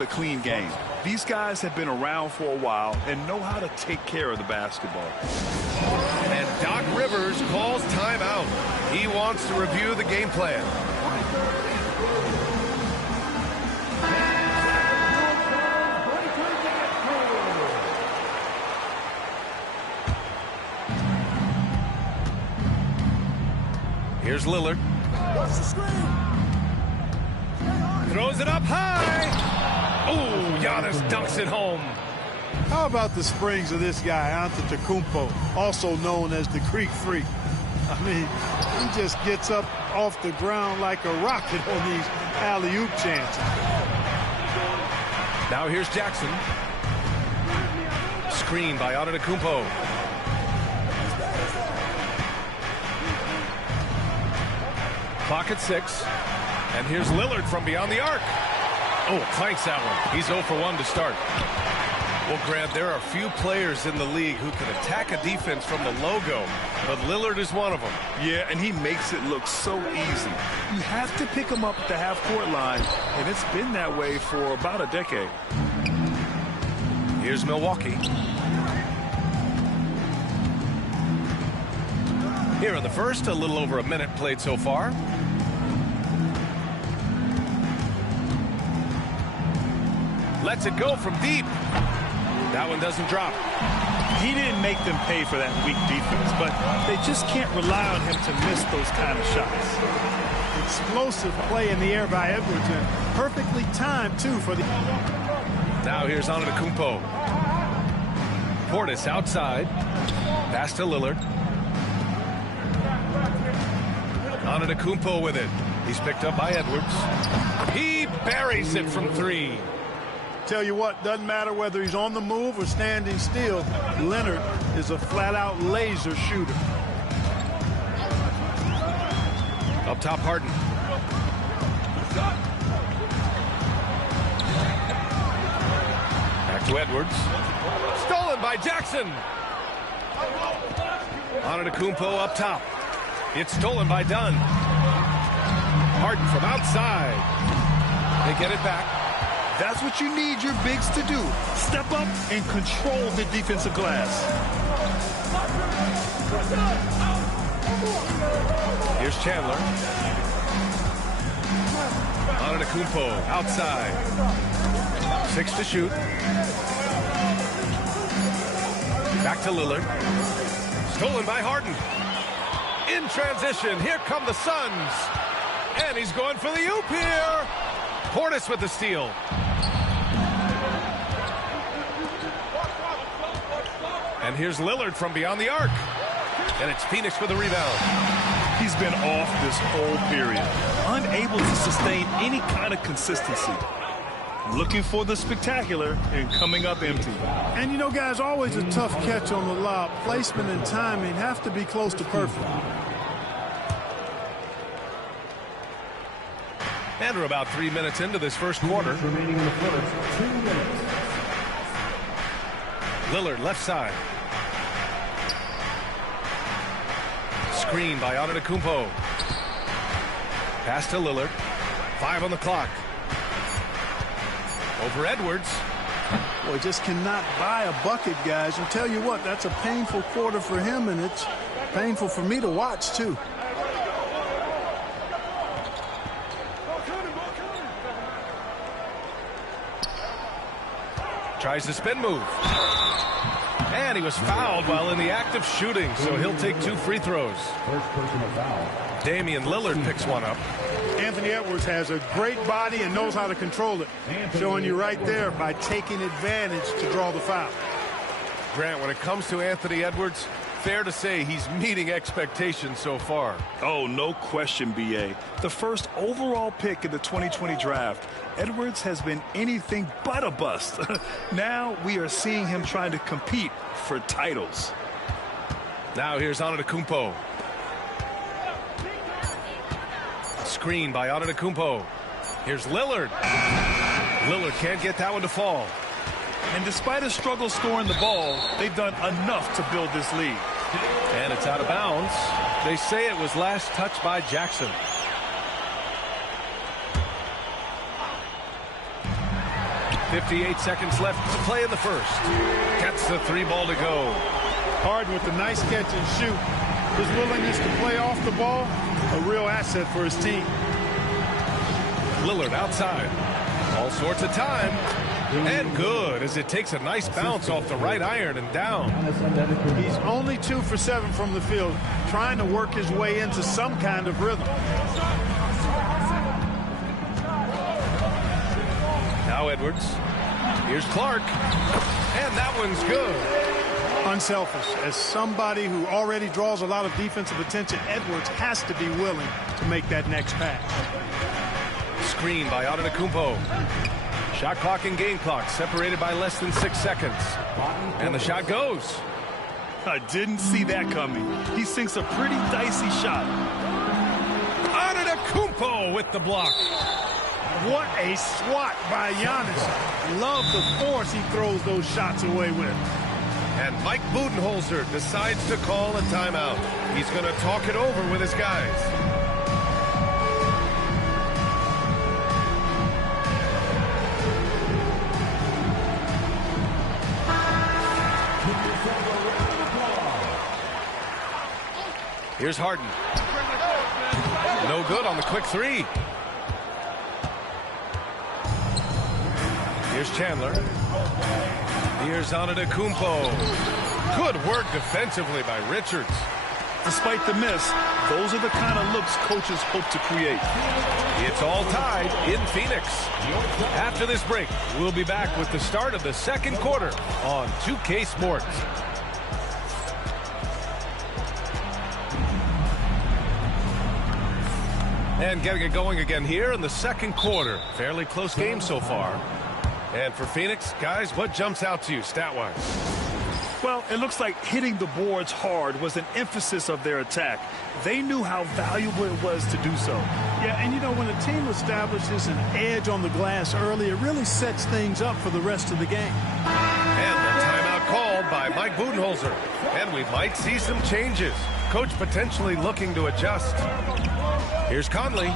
A clean game. These guys have been around for a while and know how to take care of the basketball. And Doc Rivers calls timeout. He wants to review the game plan. Here's Lillard. Throws it up high. Oh, Giannis dunks it home. How about the springs of this guy, Antetokounmpo, also known as the Greek Freak? I mean, he just gets up off the ground like a rocket on these alley-oop chances. Now here's Jackson. Screen by Antetokounmpo. Clock at 6. And here's Lillard from beyond the arc. Oh, clanks that one. He's 0 for 1 to start. Well, Grant, there are few players in the league who can attack a defense from the logo, but Lillard is one of them. Yeah, and he makes it look so easy. You have to pick him up at the half-court line, and it's been that way for about a decade. Here's Milwaukee. Here in the first, a little over a minute played so far. Lets it go from deep. That one doesn't drop. He didn't make them pay for that weak defense, but they just can't rely on him to miss those kind of shots. Explosive play in the air by Edwards, and perfectly timed, too, for the... Now here's Antetokounmpo. Portis outside. Pass to Lillard. Antetokounmpo with it. He's picked up by Edwards. He buries it from 3. Tell you what, doesn't matter whether he's on the move or standing still, Leonard is a flat-out laser shooter. Up top, Harden. Back to Edwards. Stolen by Jackson. Antetokounmpo up top. It's stolen by Dunn. Harden from outside. They get it back. That's what you need your bigs to do. Step up and control the defensive glass. Here's Chandler. Antetokounmpo outside. 6 to shoot. Back to Lillard. Stolen by Harden. In transition, here come the Suns. And he's going for the oop here. Portis with the steal. And here's Lillard from beyond the arc. And it's Phoenix with the rebound. He's been off this whole period, unable to sustain any kind of consistency. Looking for the spectacular and coming up empty. And, you know, guys, always a tough catch on the lob. Placement and timing have to be close to perfect. And we're about 3 minutes into this first quarter. Remaining in the first, 2 minutes. Lillard left side. Screen by Antetokounmpo. Pass to Lillard. 5 on the clock. Over Edwards. Boy, just cannot buy a bucket, guys. And tell you what, that's a painful quarter for him, and it's painful for me to watch, too. Tries the spin move. And he was fouled while in the act of shooting, so he'll take 2 free throws. First personal foul. Damian Lillard picks one up. Anthony Edwards has a great body and knows how to control it. Showing you right there by taking advantage to draw the foul. Grant, when it comes to Anthony Edwards, fair to say he's meeting expectations so far? Oh, no question, B.A. The first overall pick in the 2020 draft, Edwards has been anything but a bust. Now we are seeing him trying to compete for titles. Now here's Antetokounmpo. Screen by Antetokounmpo. Here's Lillard. Lillard can't get that one to fall. And despite a struggle scoring the ball, they've done enough to build this lead. And it's out of bounds. They say it was last touched by Jackson. .58 seconds left to play in the first. Gets the 3 ball to go. Harden with a nice catch and shoot. His willingness to play off the ball, a real asset for his team. Lillard outside. All sorts of time. And good, as it takes a nice bounce off the right iron and down. He's only 2 for 7 from the field, trying to work his way into some kind of rhythm. Now Edwards. Here's Clark. And that one's good. Unselfish. As somebody who already draws a lot of defensive attention, Edwards has to be willing to make that next pass. Screen by Antetokounmpo. Shot clock and game clock separated by less than 6 seconds. And the shot goes. I didn't see that coming. He sinks a pretty dicey shot. Antetokounmpo with the block. What a swat by Giannis. Love the force he throws those shots away with. And Mike Budenholzer decides to call a timeout. He's going to talk it over with his guys. Here's Harden. No good on the quick 3. Here's Chandler. Here's Antetokounmpo. Good work defensively by Richards. Despite the miss, those are the kind of looks coaches hope to create. It's all tied in Phoenix. After this break, we'll be back with the start of the second quarter on 2K Sports. And getting it going again here in the second quarter. Fairly close game so far. And for Phoenix, guys, what jumps out to you stat-wise? Well, it looks like hitting the boards hard was an emphasis of their attack. They knew how valuable it was to do so. Yeah, and you know, when a team establishes an edge on the glass early, it really sets things up for the rest of the game. And the timeout called by Mike Budenholzer. And we might see some changes. Coach potentially looking to adjust. Here's Conley.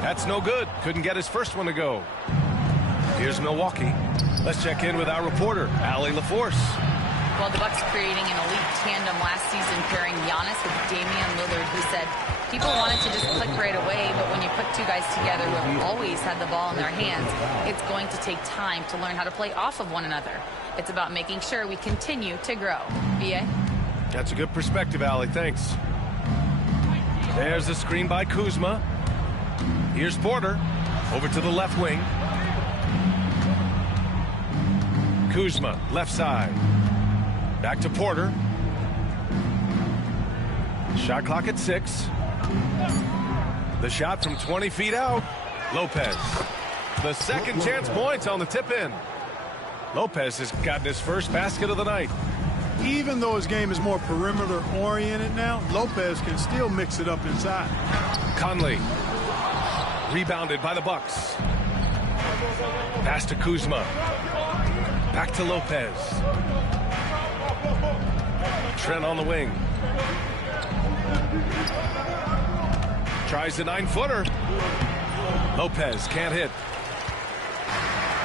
That's no good. Couldn't get his first one to go. Here's Milwaukee. Let's check in with our reporter, Allie LaForce. Well, the Bucks creating an elite tandem last season, pairing Giannis with Damian Lillard, who said people wanted to just click right away, but when you put 2 guys together who have always had the ball in their hands, it's going to take time to learn how to play off of one another. It's about making sure we continue to grow. B.A.? That's a good perspective, Allie. Thanks. There's the screen by Kuzma. Here's Porter. Over to the left wing. Kuzma, left side. Back to Porter. Shot clock at 6. The shot from 20 feet out. Lopez. The second chance points on the tip-in. Lopez has gotten his first basket of the night. Even though his game is more perimeter-oriented now, Lopez can still mix it up inside. Conley. Rebounded by the Bucks. Pass to Kuzma. Back to Lopez. Trent on the wing. Tries the 9-footer. Lopez can't hit.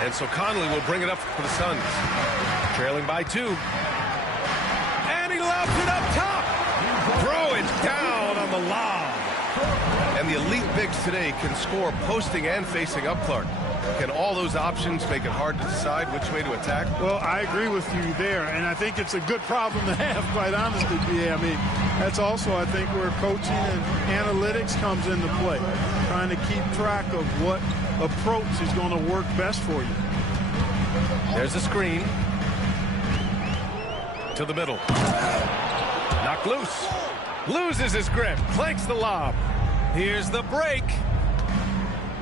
And so Conley will bring it up for the Suns. Trailing by 2. And he lobs it up top. Throw it down on the lob. And the elite bigs today can score posting and facing up Clark. Can all those options make it hard to decide which way to attack? Well, I agree with you there, and I think it's a good problem to have, quite honestly, B.A. I mean, that's also, I think, where coaching and analytics comes into play, trying to keep track of what approach is going to work best for you. There's a screen. To the middle. Knocked loose. Loses his grip. Clanks the lob. Here's the break.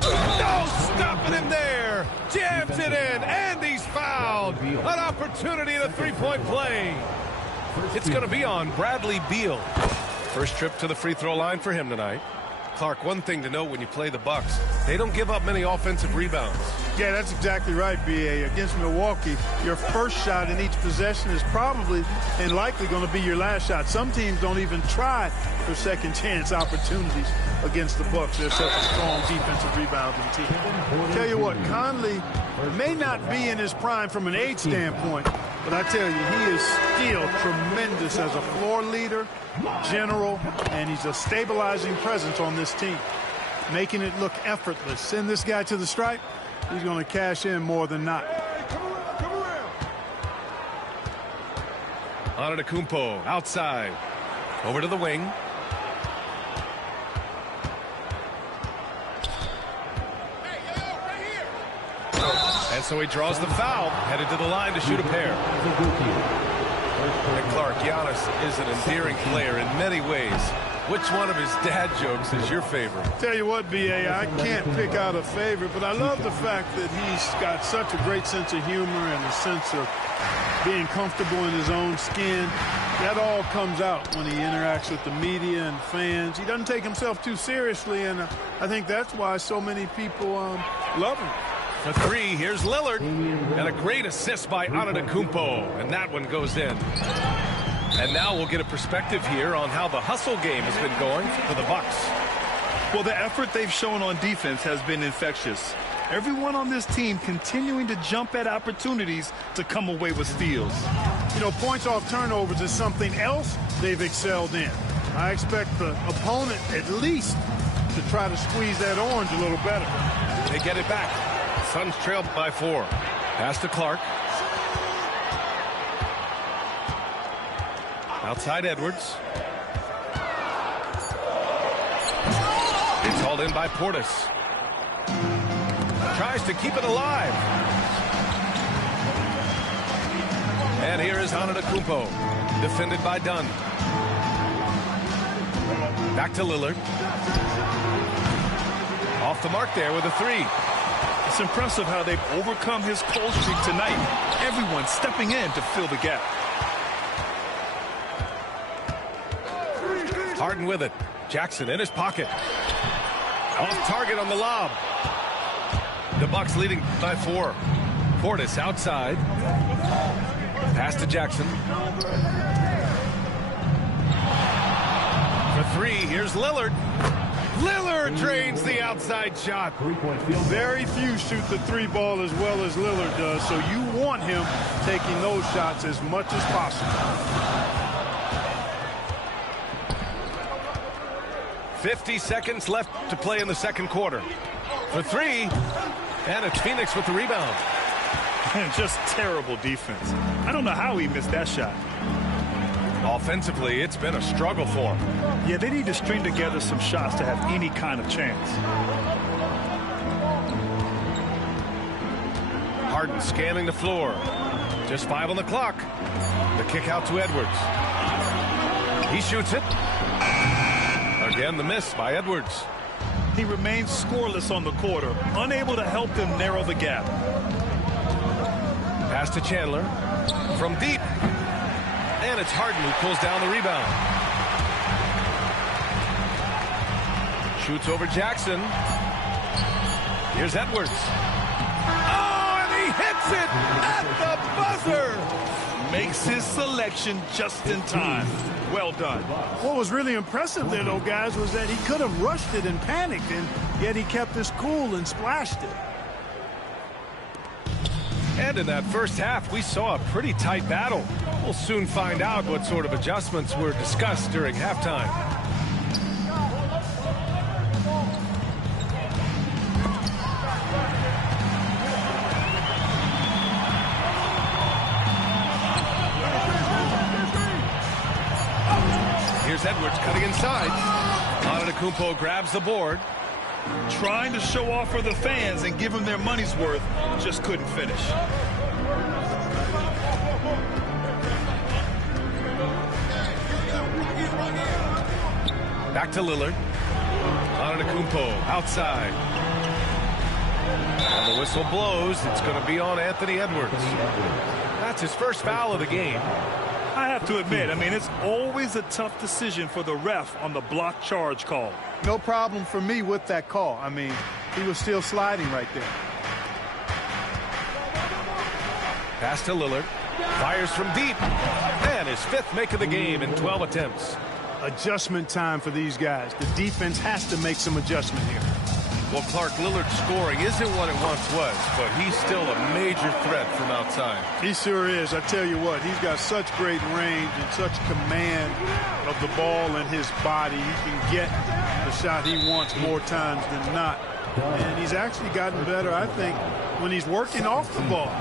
No, stopping him there. Jams it in, and he's fouled. An opportunity in a three-point play. It's going to be on Bradley Beal. First trip to the free throw line for him tonight. Clark, one thing to note when you play the Bucks, they don't give up many offensive rebounds. Yeah, that's exactly right, B.A. Against Milwaukee, your first shot in each possession is probably and likely going to be your last shot. Some teams don't even try for second chance opportunities against the Bucks. They're such a strong defensive rebounding team. Tell you what, Conley may not be in his prime from an age standpoint, but I tell you, he is still tremendous as a floor leader, general, and he's a stabilizing presence on this team, making it look effortless. Send this guy to the stripe, he's going to cash in more than not. Antetokounmpo outside. Over to the wing. And so he draws the foul, headed to the line to shoot a pair. And Clark, Giannis is an endearing player in many ways. Which one of his dad jokes is your favorite? Tell you what, B.A., I can't pick out a favorite, but I love the fact that he's got such a great sense of humor and a sense of being comfortable in his own skin. That all comes out when he interacts with the media and fans. He doesn't take himself too seriously, and I think that's why so many people love him. For three, here's Lillard. And a great assist by Antetokounmpo. And that one goes in. And now we'll get a perspective here on how the hustle game has been going for the Bucks. Well, the effort they've shown on defense has been infectious. Everyone on this team continuing to jump at opportunities to come away with steals. You know, points off turnovers is something else they've excelled in. I expect the opponent at least to try to squeeze that orange a little better. They get it back. Suns trailed by 4. Pass to Clark. Outside Edwards. It's hauled in by Portis. Tries to keep it alive. And here is Antetokounmpo. Defended by Dunn. Back to Lillard. Off the mark there with a 3. It's impressive how they've overcome his cold streak tonight. Everyone stepping in to fill the gap. Harden with it. Jackson in his pocket. Off target on the lob. The Bucks leading by 4. Portis outside. Pass to Jackson. For 3, here's Lillard. Lillard drains the outside shot. Very few shoot the 3 ball as well as Lillard does, so you want him taking those shots as much as possible. 50 seconds left to play in the second quarter. For 3, and it's Phoenix with the rebound. Just terrible defense. I don't know how he missed that shot. Offensively, it's been a struggle for him. Yeah, they need to string together some shots to have any kind of chance. Harden scanning the floor. Just 5 on the clock. The kick out to Edwards. He shoots it. Again, the miss by Edwards. He remains scoreless on the quarter, unable to help them narrow the gap. Pass to Chandler. From deep. And it's Harden who pulls down the rebound. Shoots over Jackson. Here's Edwards. Oh, and he hits it at the buzzer. Makes his selection just in time. Well done. What was really impressive there, though, guys, was that he could have rushed it and panicked, and yet he kept his cool and splashed it. And in that first half, we saw a pretty tight battle. We'll soon find out what sort of adjustments were discussed during halftime. Here's Edwards cutting inside. Antetokounmpo grabs the board. Trying to show off for the fans and give them their money's worth, just couldn't finish. Back to Lillard. Antetokounmpo outside. And the whistle blows. It's going to be on Anthony Edwards. That's his first foul of the game. I have to admit, I mean, it's always a tough decision for the ref on the block charge call. No problem for me with that call. I mean, he was still sliding right there. Pass to Lillard. Fires from deep. And his fifth make of the game in 12 attempts. Adjustment time for these guys. The defense has to make some adjustment here. Well, Clark, Lillard's scoring isn't what it once was, but he's still a major threat from outside. He sure is. I tell you what, he's got such great range and such command of the ball and his body. He can get the shot he wants more times than not. And he's actually gotten better, I think, when he's working off the ball.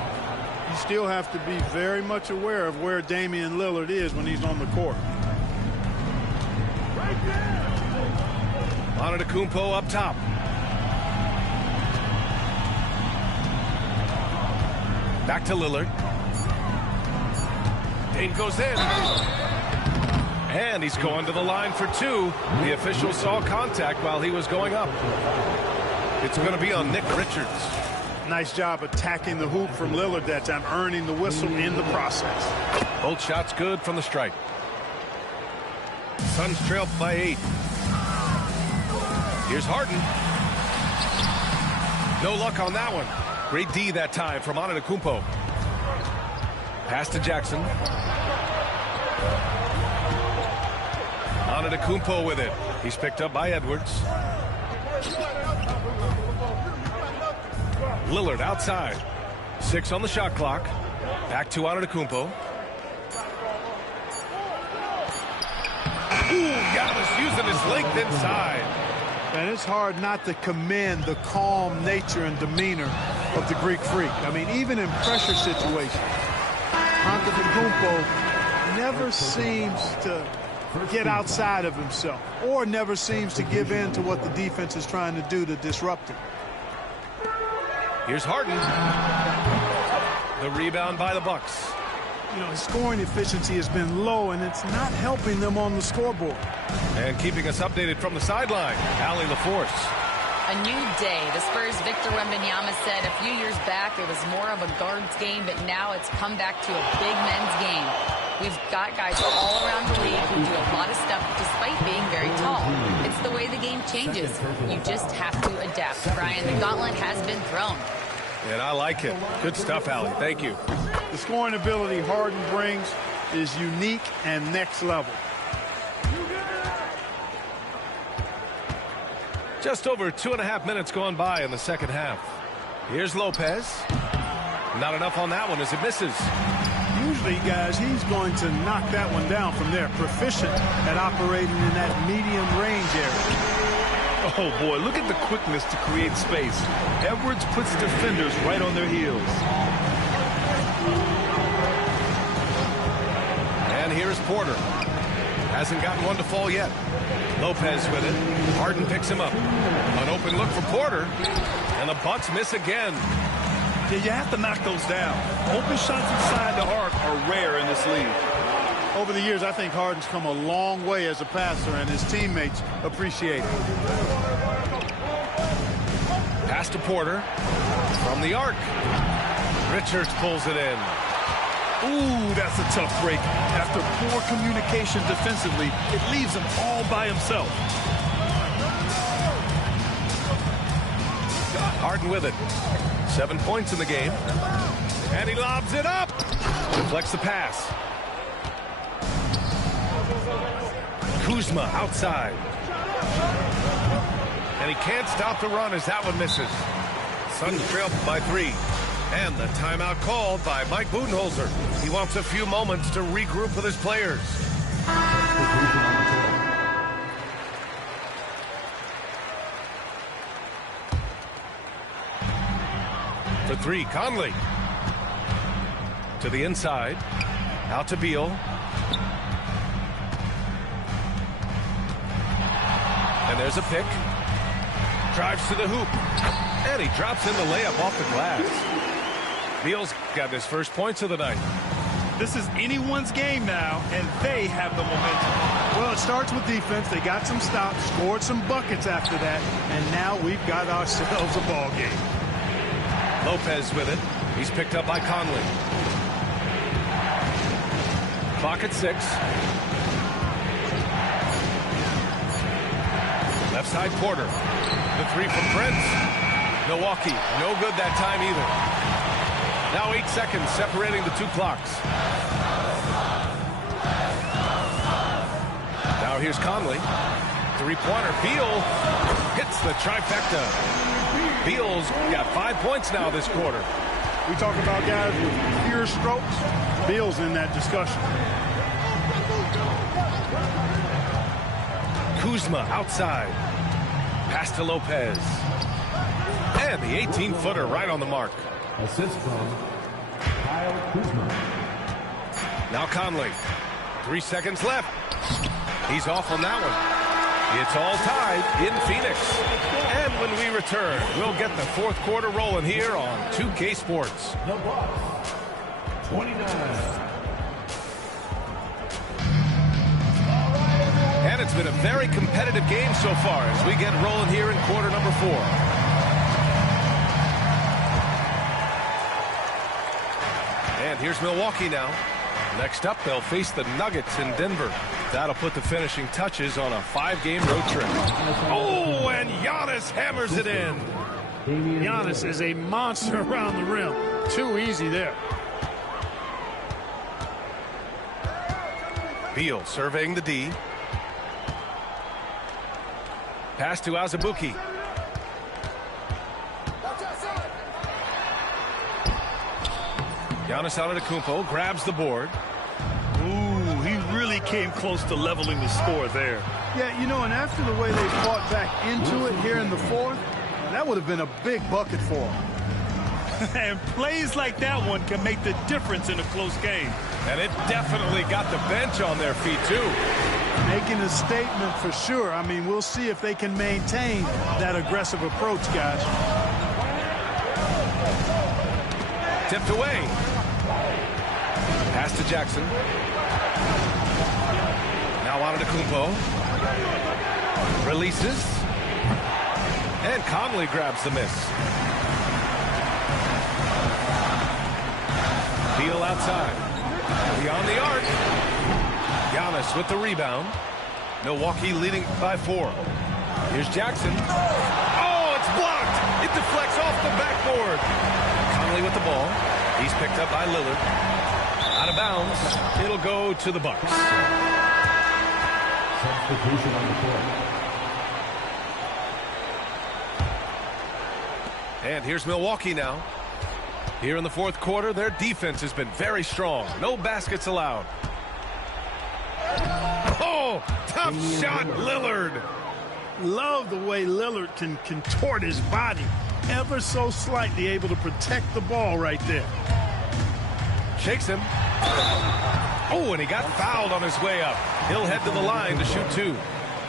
You still have to be very much aware of where Damian Lillard is when he's on the court. Antetokounmpo up top. Back to Lillard. Dane goes in. And he's going to the line for two. The official saw contact while he was going up. It's going to be on Nick Richards. Nice job attacking the hoop from Lillard that time, earning the whistle in the process. Both shots good from the stripe. Suns trail by 8. Here's Harden. No luck on that one. Great D that time from Antetokounmpo. Pass to Jackson. Antetokounmpo with it. He's picked up by Edwards. Lillard outside. 6 on the shot clock. Back to Antetokounmpo. Ooh, Giannis using his length inside. And it's hard not to commend the calm nature and demeanor of the Greek Freak. I mean, even in pressure situations, Antetokounmpo never seems to get outside of himself or never seems to give in to what the defense is trying to do to disrupt him. Here's Harden. The rebound by the Bucks. You know, his scoring efficiency has been low, and it's not helping them on the scoreboard. And keeping us updated from the sideline, Allie LaForce. A new day. The Spurs' Victor Wembanyama said a few years back it was more of a guards game, but now it's come back to a big men's game. We've got guys all around the league who do a lot of stuff despite being very tall. It's the way the game changes. You just have to adapt. Brian, the gauntlet has been thrown. And I like it. Good stuff, Allie. Thank you. The scoring ability Harden brings is unique and next level. Just over 2.5 minutes gone by in the second half. Here's Lopez. Not enough on that one as it misses. Usually, guys, he's going to knock that one down from there. Proficient at operating in that medium range area. Oh, boy, look at the quickness to create space. Edwards puts defenders right on their heels. And here's Porter. Hasn't gotten one to fall yet. Lopez with it. Harden picks him up. An open look for Porter. And the Bucks miss again. Yeah, you have to knock those down. Open shots inside the arc are rare in this league. Over the years, I think Harden's come a long way as a passer, and his teammates appreciate it. Pass to Porter. From the arc. Richards pulls it in. Ooh, that's a tough break. After poor communication defensively, it leaves him all by himself. Harden with it. 7 points in the game. And he lobs it up. Deflects the pass. Kuzma outside. And he can't stop the run as that one misses. Suns trail by 3. And the timeout called by Mike Budenholzer. He wants a few moments to regroup with his players. For 3, Conley. To the inside. Out to Beal. And there's a pick. Drives to the hoop. And he drops in the layup off the glass. Beal's got his first points of the night. This is anyone's game now, and they have the momentum. Well, it starts with defense. They got some stops, scored some buckets after that, and now we've got ourselves a ball game. Lopez with it. He's picked up by Conley. Clock at 6. Left side Porter. The three from Prince. Milwaukee, no good that time either. Now 8 seconds separating the two clocks. Now here's Conley. Three-pointer. Beal hits the trifecta. Beal's got 5 points now this quarter. We talk about guys with pure strokes. Beal's in that discussion. Kuzma outside. Pass to Lopez. And the 18-footer right on the mark. Assist from Kyle Kuzma. Now Conley. 3 seconds left. He's off on that one. It's all tied in Phoenix. And when we return, we'll get the fourth quarter rolling here on 2K Sports. The Bucks, 29. And it's been a very competitive game so far as we get rolling here in quarter number 4. And here's Milwaukee now. Next up, they'll face the Nuggets in Denver. That'll put the finishing touches on a 5-game road trip. Oh, and Giannis hammers it in. Giannis is a monster around the rim. Too easy there. Beal surveying the D. Pass to Azubuike. Giannis Antetokounmpo grabs the board. Ooh, he really came close to leveling the score there. Yeah, you know, and after the way they fought back into it here in the fourth, that would have been a big bucket for them. And plays like that one can make the difference in a close game. And it definitely got the bench on their feet, too. Making a statement for sure. I mean, we'll see if they can maintain that aggressive approach, guys. Tipped away. Pass to Jackson. Now Antetokounmpo. Releases. And Conley grabs the miss. Beal outside. Beyond the arc. Giannis with the rebound. Milwaukee leading by 4. Here's Jackson. Oh, it's blocked. It deflects off the backboard. Conley with the ball. He's picked up by Lillard. Out of bounds. It'll go to the Bucks. Substitution on the court. And here's Milwaukee now. Here in the fourth quarter, their defense has been very strong. No baskets allowed. Oh, tough shot, Lillard. Love the way Lillard can contort his body ever so slightly, able to protect the ball right there. Shakes him. Oh, and he got fouled on his way up. He'll head to the line to shoot 2.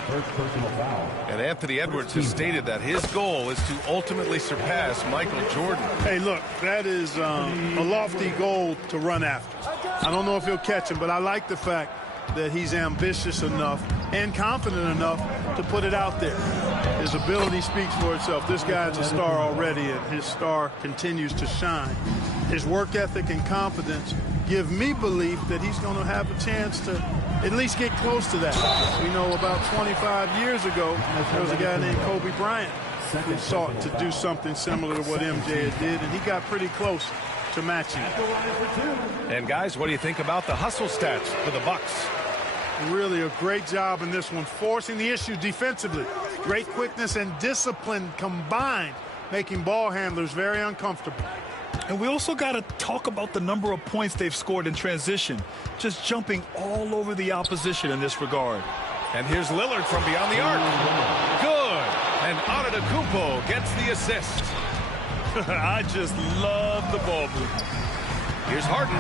First personal foul. And Anthony Edwards has stated that his goal is to ultimately surpass Michael Jordan. Hey, look, that is a lofty goal to run after. I don't know if he'll catch him, but I like the fact that he's ambitious enough and confident enough to put it out there. His ability speaks for itself. This guy's a star already, and his star continues to shine. His work ethic and confidence give me belief that he's going to have a chance to at least get close to that. We know about 25 years ago, there was a guy named Kobe Bryant who sought to do something similar to what MJ did, and he got pretty close to matching it. And guys, what do you think about the hustle stats for the Bucks? Really a great job in this one, forcing the issue defensively. Great quickness and discipline combined, making ball handlers very uncomfortable. And we also got to talk about the number of points they've scored in transition, just jumping all over the opposition in this regard. And here's Lillard from beyond the arc. Good. And Antetokounmpo gets the assist. I just love the ball movement. Here's Harden.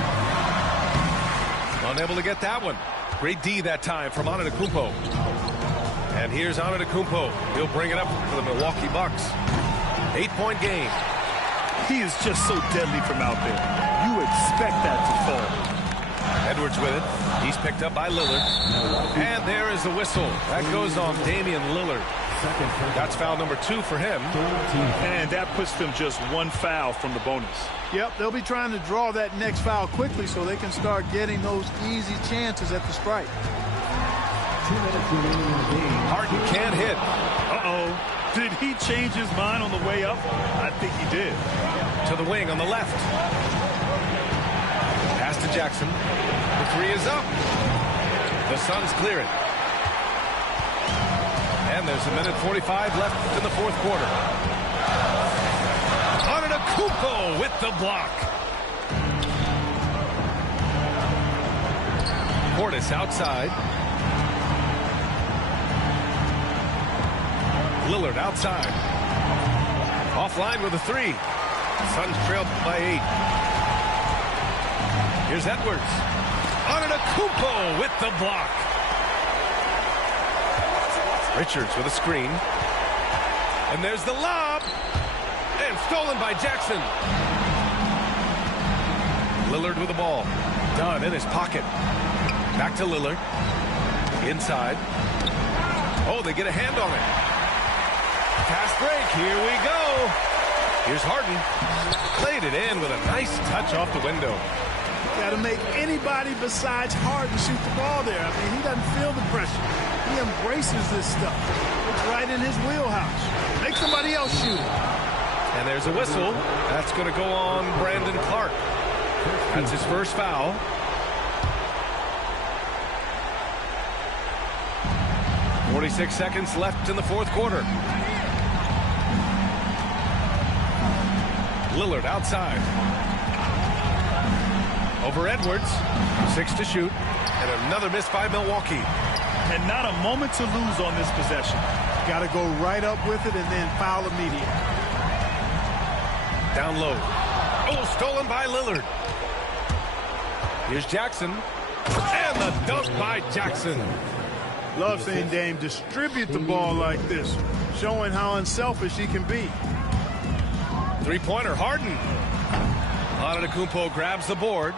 Unable to get that one. Great D that time from Antetokounmpo. And here's Antetokounmpo. He'll bring it up for the Milwaukee Bucks. 8-point game. He is just so deadly from out there. You expect that to fall. Edwards with it. He's picked up by Lillard. And there is the whistle. That goes on Damian Lillard. That's foul number 2 for him. And that puts them just 1 foul from the bonus. Yep, they'll be trying to draw that next foul quickly so they can start getting those easy chances at the strike. 2 minutes remaining in the game. Harden can't hit. Uh-oh. Did he change his mind on the way up? I think he did. To the wing on the left. Pass to Jackson. The 3 is up. The Suns clear it. And there's 1:45 left in the 4th quarter. Antetokounmpo with the block. Portis outside. Lillard outside. Offline with a 3. Suns trailed by 8. Here's Edwards. Antetokounmpo with the block. Richards with a screen. And there's the lob. And stolen by Jackson. Lillard with the ball. Dunn in his pocket. Back to Lillard. Inside. Oh, they get a hand on it. Fast break. Here we go. Here's Harden. Played it in with a nice touch off the window. Got to make anybody besides Harden shoot the ball there. I mean, he doesn't feel the pressure. He embraces this stuff. It's right in his wheelhouse. Make somebody else shoot it. And there's a whistle. That's going to go on Brandon Clark. That's his first foul. .46 seconds left in the 4th quarter. Lillard outside. Over Edwards. 6 to shoot. And another miss by Milwaukee. And not a moment to lose on this possession. Got to go right up with it and then foul immediately. Down low. Oh, stolen by Lillard. Here's Jackson. And the dunk by Jackson. Love seeing Dame distribute the ball like this, showing how unselfish he can be. 3-pointer, Harden. Antetokounmpo grabs the board.